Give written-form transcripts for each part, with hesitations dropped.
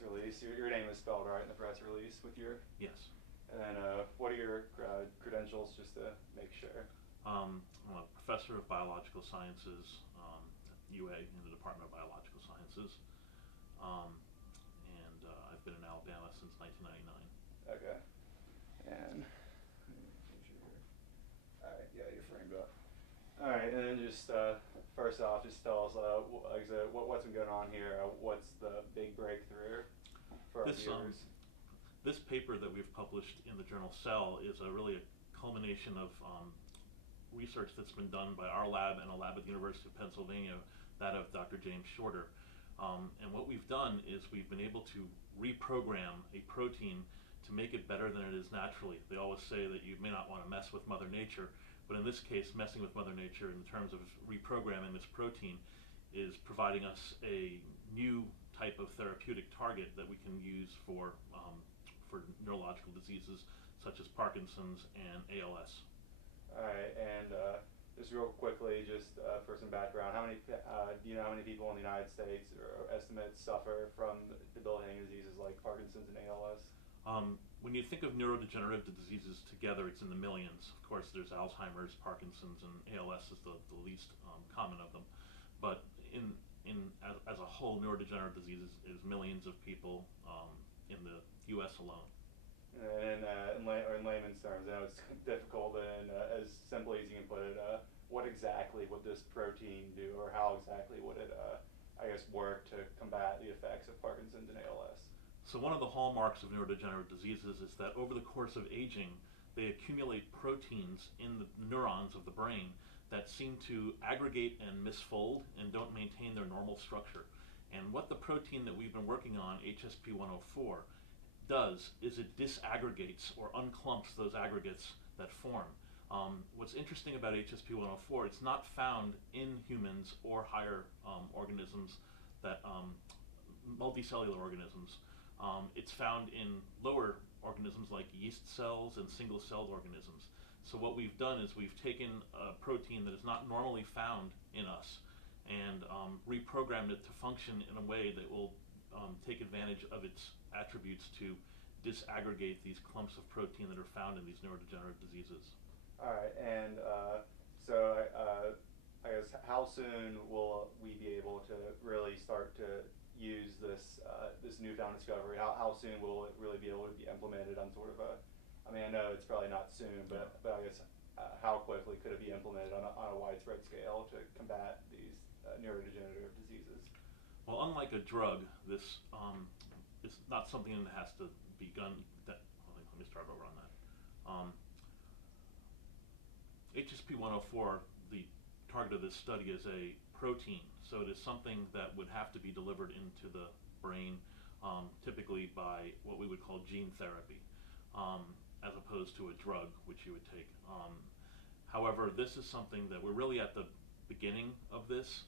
press release. Your name is spelled right in the press release with your. Yes. And what are your credentials, just to make sure? I'm a professor of biological sciences at UA in the Department of Biological Sciences, and I've been in Alabama since 1999. Okay. And all right, yeah, you're framed up. All right, and then just first off, just tell us, like I said, what's been going on here? What's the big breakthrough for our This viewers? this paper that we've published in the journal Cell is really a culmination of research that's been done by our lab and a lab at the University of Pennsylvania, that of Dr. James Shorter. And what we've done is we've been able to reprogram a protein to make it better than it is naturally. They always say that you may not want to mess with Mother Nature, but in this case, messing with Mother Nature in terms of reprogramming this protein is providing us a new type of therapeutic target that we can use for neurological diseases such as Parkinson's and ALS. All right, and just real quickly, just for some background, how many do you know how many people in the United States or estimates suffer from debilitating diseases like Parkinson's and ALS? When you think of neurodegenerative diseases together, it's in the millions. Of course, there's Alzheimer's, Parkinson's, and ALS is the least common of them. But as a whole, neurodegenerative diseases is millions of people in the U.S. alone. And in layman's terms, I know it's difficult, and as simply as you can put it, what exactly would this protein do, or how exactly would it, I guess, work to combat the effects of Parkinson's and ALS? So one of the hallmarks of neurodegenerative diseases is that over the course of aging, they accumulate proteins in the neurons of the brain that seem to aggregate and misfold and don't maintain their normal structure. And what the protein that we've been working on, HSP104, does is it disaggregates or unclumps those aggregates that form. What's interesting about HSP104, it's not found in humans or higher organisms, that multicellular organisms. It's found in lower organisms like yeast cells and single-celled organisms. So what we've done is we've taken a protein that is not normally found in us and reprogrammed it to function in a way that will take advantage of its attributes to disaggregate these clumps of protein that are found in these neurodegenerative diseases. All right, and so I guess how soon will we be able to really start to use this newfound discovery? How soon will it really be able to be implemented on sort of a? I mean, I know it's probably not soon, but I guess how quickly could it be implemented on a widespread scale to combat these neurodegenerative diseases? Well, unlike a drug, this is not something that has to be done. Let me start over on that. HSP104, the target of this study, is a protein, so it is something that would have to be delivered into the brain, typically by what we would call gene therapy, as opposed to a drug, which you would take. However, this is something that we're really at the beginning of this,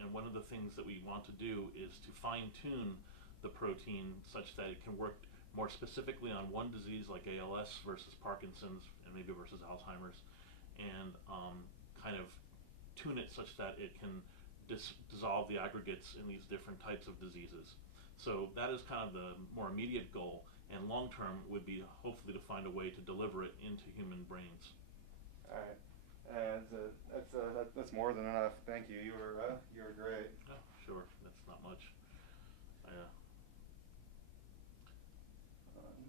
and one of the things that we want to do is to fine-tune the protein such that it can work more specifically on one disease like ALS versus Parkinson's and maybe versus Alzheimer's, and kind of tune it such that it can dissolve the aggregates in these different types of diseases. So that is kind of the more immediate goal, and long term would be hopefully to find a way to deliver it into human brains. All right, and that's more than enough. Thank you. You were great. Oh, sure, that's not much.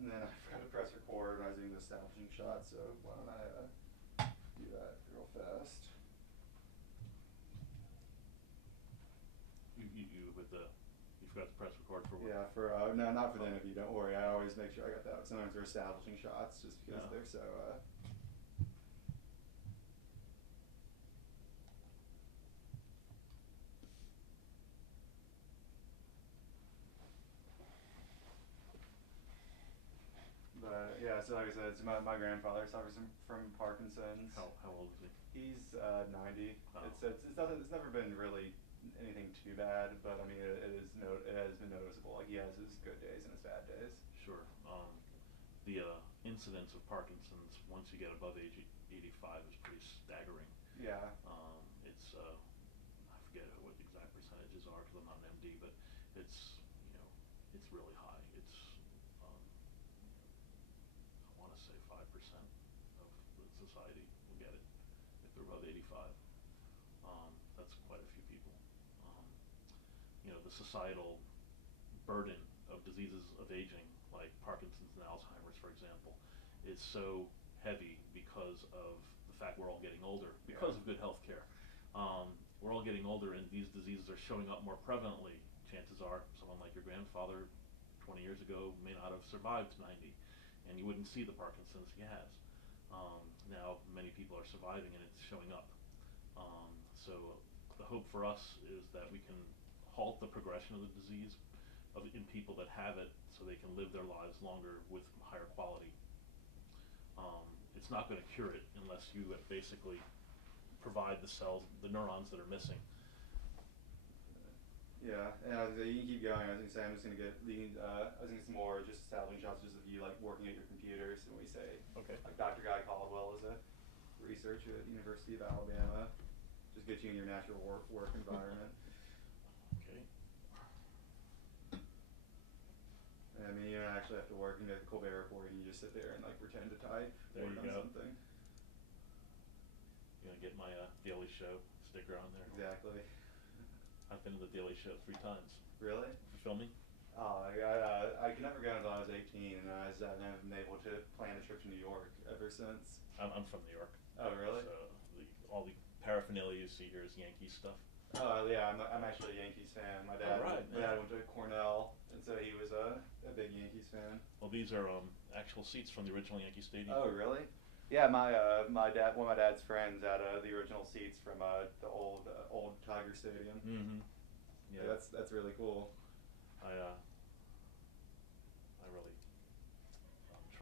And then I forgot to press record when I was doing the establishing shot, so why don't I do that real fast? You forgot to press record for what? Yeah, for no, not for the interview. Don't worry. I always make sure I got that. Sometimes they're establishing shots just because they're so. But yeah, so like I said, it's my grandfather suffers from Parkinson's. How old is he? He's 90. Oh. It's never been really anything too bad, but I mean it has been noticeable. Like he has his good days and his bad days. Sure. The incidence of Parkinson's once you get above age 85 is pretty staggering. Yeah. It's I forget what the exact percentages are because I'm not an MD, but it's it's really high. It's I want to say 5% of the society will get it if they're above 85. That's quite a few people. Um, the societal burden of diseases of aging, like Parkinson's and Alzheimer's, for example, is so heavy because of the fact we're all getting older, because of good health care. We're all getting older, and these diseases are showing up more prevalently. Chances are someone like your grandfather 20 years ago may not have survived 90, and you wouldn't see the Parkinson's he has. Now many people are surviving, and it's showing up. So the hope for us is that we can halt the progression of the disease in people that have it, so they can live their lives longer with higher quality. It's not going to cure it unless you basically provide the cells, the neurons that are missing. Yeah, and I was you can keep going. I was gonna say I'm just gonna get I was gonna get some more just establishing shots just of you like working at your computers, and we say like Dr. Guy Caldwell is a researcher at the University of Alabama. Just get you in your natural work environment. Okay. I mean, you don't actually have to work and get the Colbert Report, and you just sit there and like pretend to type There work you on go. something. You know, get my Daily Show sticker on there. Exactly. I've been to the Daily Show 3 times. Really? For filming? Oh, I could never go until I was 18, and I haven't been able to plan a trip to New York ever since. I'm from New York. Oh, really? So all the paraphernalia you see here is Yankee stuff. Oh, yeah, I'm actually a Yankees fan. My dad, my dad went to Cornell, and so he was a big Yankees fan. Well, these are actual seats from the original Yankee Stadium. Oh, really? Yeah, my dad, one of my dad's friends had the original seats from the old Tiger Stadium. Mm-hmm. Yeah, that's really cool.